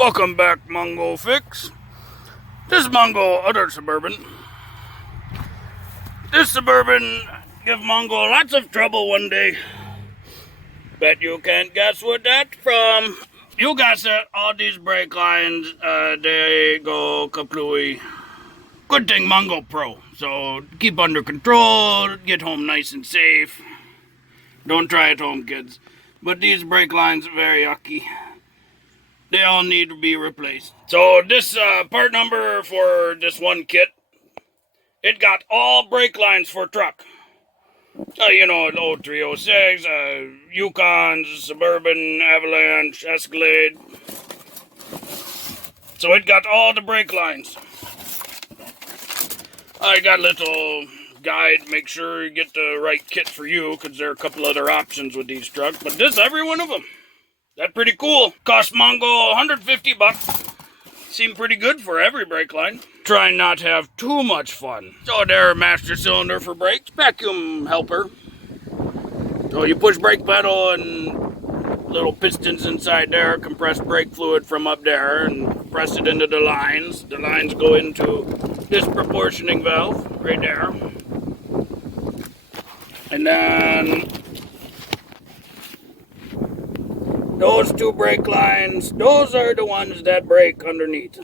Welcome back, Mongo Fix. This Mongo other Suburban. This Suburban give Mongo lots of trouble one day. Bet you can't guess what that's from. You guess it. All these brake lines, they go kaplooey. Good thing Mongo Pro. So keep under control, get home nice and safe. Don't try at home, kids. But these brake lines are very yucky. They all need to be replaced. So this part number for this one kit, it got all brake lines for truck. You know, an 0306, Yukon, Suburban, Avalanche, Escalade. So it got all the brake lines. I got a little guide, make sure you get the right kit for you, because there are a couple other options with these trucks, but this is every one of them. That's pretty cool. Cost Mongo $150. Seemed pretty good for every brake line. Try not to have too much fun. So there, master cylinder for brakes, vacuum helper. So you push brake pedal and little pistons inside there, compressed brake fluid from up there, and press it into the lines. The lines go into this proportioning valve right there. And then those two brake lines, those are the ones that brake underneath.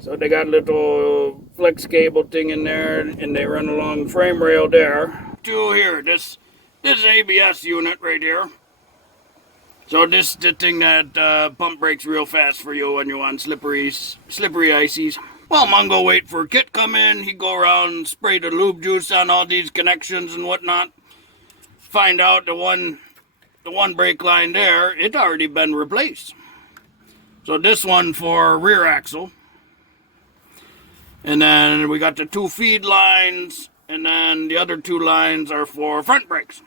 So they got a little flex cable thing in there, and they run along the frame rail there. To here, this ABS unit right here. So this is the thing that pump brakes real fast for you when you're on slippery ices. Well, Mongo wait for a kit come in. He go around and spray the lube juice on all these connections and whatnot. Find out the one brake line there, it already been replaced. So this one for rear axle. And then we got the two feed lines, and then the other two lines are for front brakes.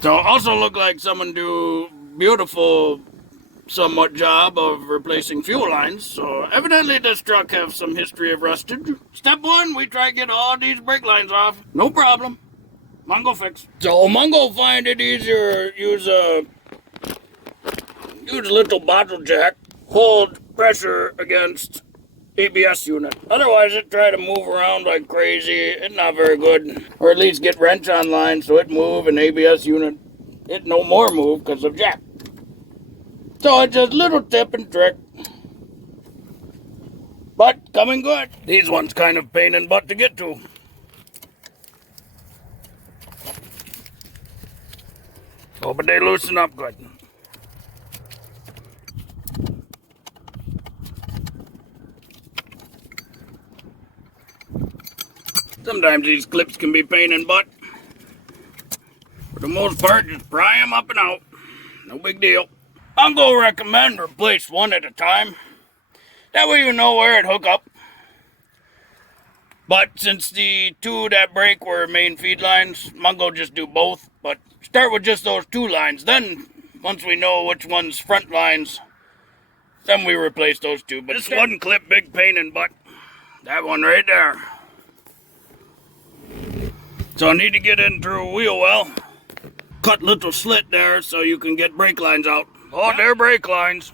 So also look like someone do beautiful somewhat job of replacing fuel lines. So evidently this truck has some history of rusted. Step one, we try to get all these brake lines off. No problem. Mongo fix. So Mongo find it easier use a little bottle jack, hold pressure against ABS unit. Otherwise it try to move around like crazy. It's not very good. Or at least get wrench online so it move, and ABS unit it no more move because of jack. So it's just a little tip and trick. But coming good. These ones kind of pain in the butt to get to. Oh, but they loosen up good. Sometimes these clips can be pain in the butt. For the most part, just pry them up and out. No big deal. I'm going to recommend replace one at a time. That way you know where it hook up. But since the two that break were main feed lines, Mongo just do both. But start with just those two lines. Then, once we know which one's front lines, then we replace those two. But this one clip, big pain in the butt. That one right there. So I need to get in through a wheel well. Cut little slit there so you can get brake lines out. Oh, they're brake lines.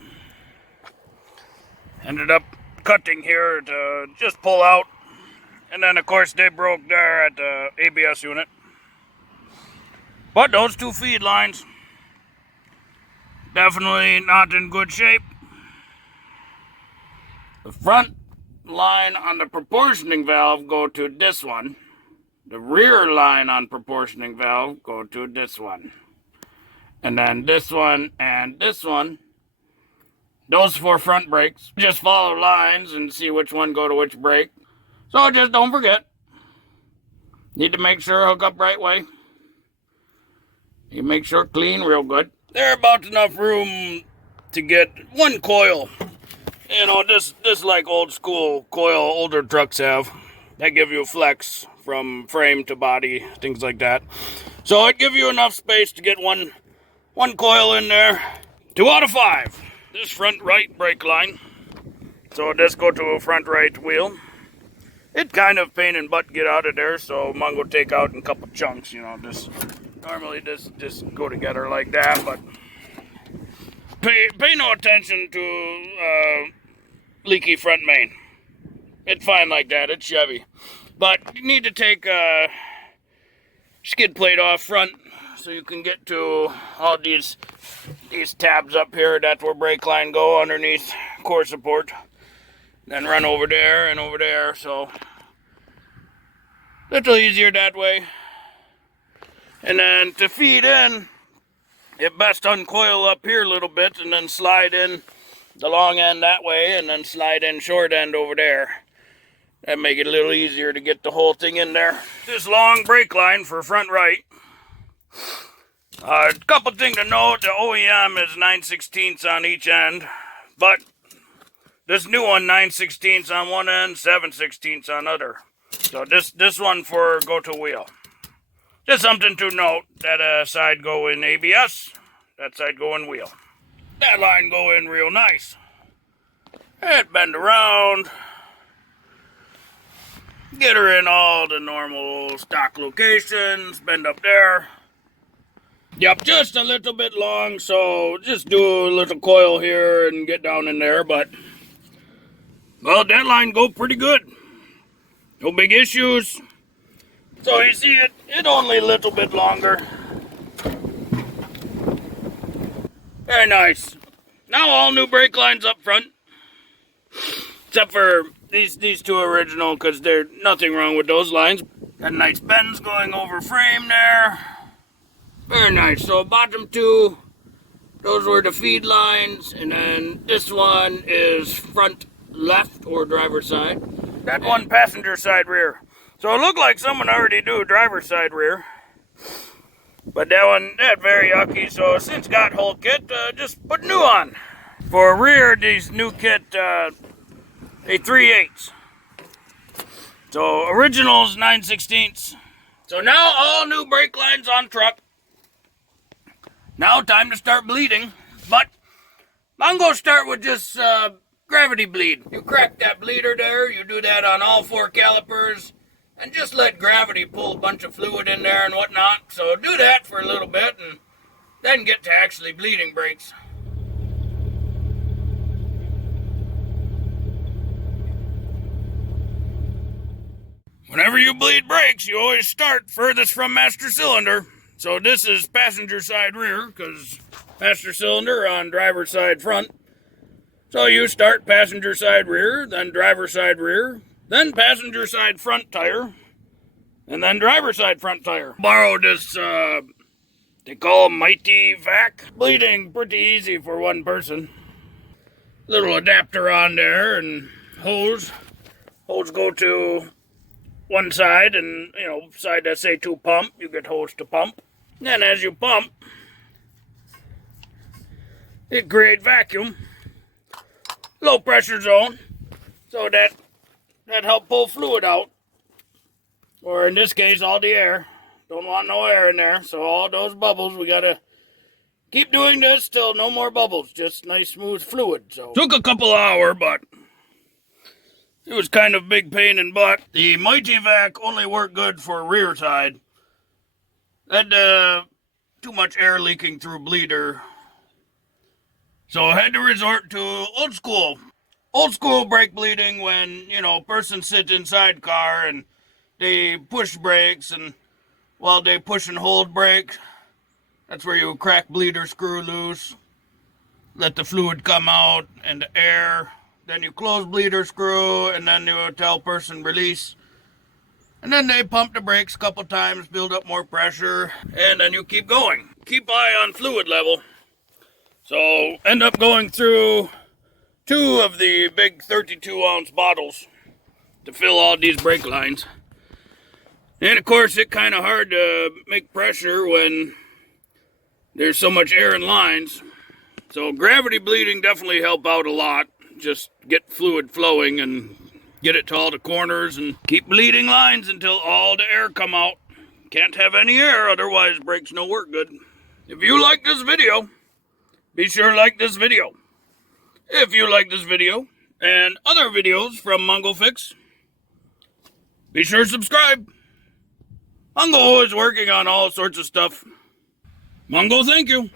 Ended up cutting here to just pull out. And then, of course, they broke there at the ABS unit. But those two feed lines, definitely not in good shape. The front line on the proportioning valve go to this one. The rear line on proportioning valve go to this one. And then this one and this one. Those for front brakes. Just follow lines and see which one go to which brake. So just don't forget. Need to make sure hook up right way. You make sure clean real good. There's about enough room to get one coil. You know, this like old school coil older trucks have. They give you flex from frame to body, things like that. So it give you enough space to get one coil in there. 2 out of 5. This front right brake line. So this go to a front right wheel. It kind of pain in the butt to get out of there, so Mongo take out in a couple chunks, you know. Normally this just go together like that, but pay no attention to leaky front main. It's fine like that. It's Chevy. But you need to take a skid plate off front so you can get to all these tabs up here. That's where brake line go underneath core support. Then run over there and over there. So a little easier that way. And then to feed in, you best uncoil up here a little bit and then slide in the long end that way and then slide in short end over there. That make it a little easier to get the whole thing in there. This long brake line for front right. A couple things to note, the OEM is 9/16 on each end, but this new one 9/16 on one end, 7/16 on other. So this one for go-to wheel. Just something to note, that side go in ABS, that side go in wheel. That line go in real nice. And bend around. Get her in all the normal stock locations, bend up there. Yep, just a little bit long, so just do a little coil here and get down in there, but well, that line go pretty good. No big issues. So you see it only a little bit longer. Very nice. Now all new brake lines up front. Except for these two original, because there's nothing wrong with those lines. Got nice bends going over frame there. Very nice. So bottom two, those were the feed lines. And then this one is front left or driver's side. That one passenger side rear. So it looked like someone already do driver's side rear. But that one, that very yucky. So since got whole kit, just put new on. For rear, these new kit, they 3/8. So originals 9/16. So now all new brake lines on truck. Now time to start bleeding. But Mongo start with just gravity bleed. You crack that bleeder there. You do that on all 4 calipers. And just let gravity pull a bunch of fluid in there and whatnot. So do that for a little bit and then get to actually bleeding brakes. Whenever you bleed brakes, you always start furthest from master cylinder. So this is passenger side rear, because master cylinder on driver's side front. So you start passenger side rear, then driver side rear, then passenger side front tire, and then driver side front tire. Borrowed this, they call Mighty Vac. Bleeding pretty easy for one person. Little adapter on there and hose. Hose go to one side, and side that say to pump, you get hose to pump. And then as you pump, it creates vacuum. Low pressure zone. So that help pull fluid out. Or in this case, all the air. Don't want no air in there. So all those bubbles, we gotta keep doing this till no more bubbles. Just nice smooth fluid. So took a couple hours, but it was kind of big pain in butt. The Mighty Vac only worked good for rear side. Had too much air leaking through bleeder. So I had to resort to old school. Old school brake bleeding when, person sits inside car and they push brakes, and while they push and hold brake, that's where you crack bleeder screw loose, let the fluid come out and the air, then you close bleeder screw, and then you tell person release. And then they pump the brakes a couple times, build up more pressure, and then you keep going. Keep eye on fluid level. So end up going through 2 of the big 32-ounce bottles to fill all these brake lines. And of course, it's kind of hard to make pressure when there's so much air in lines. So gravity bleeding definitely help out a lot. Just get fluid flowing and get it to all the corners and keep bleeding lines until all the air come out. Can't have any air, otherwise brakes no work good. If you like this video, be sure to like this video. If you like this video and other videos from Mongo Fix, be sure to subscribe. Mongo is working on all sorts of stuff. Mongo, thank you.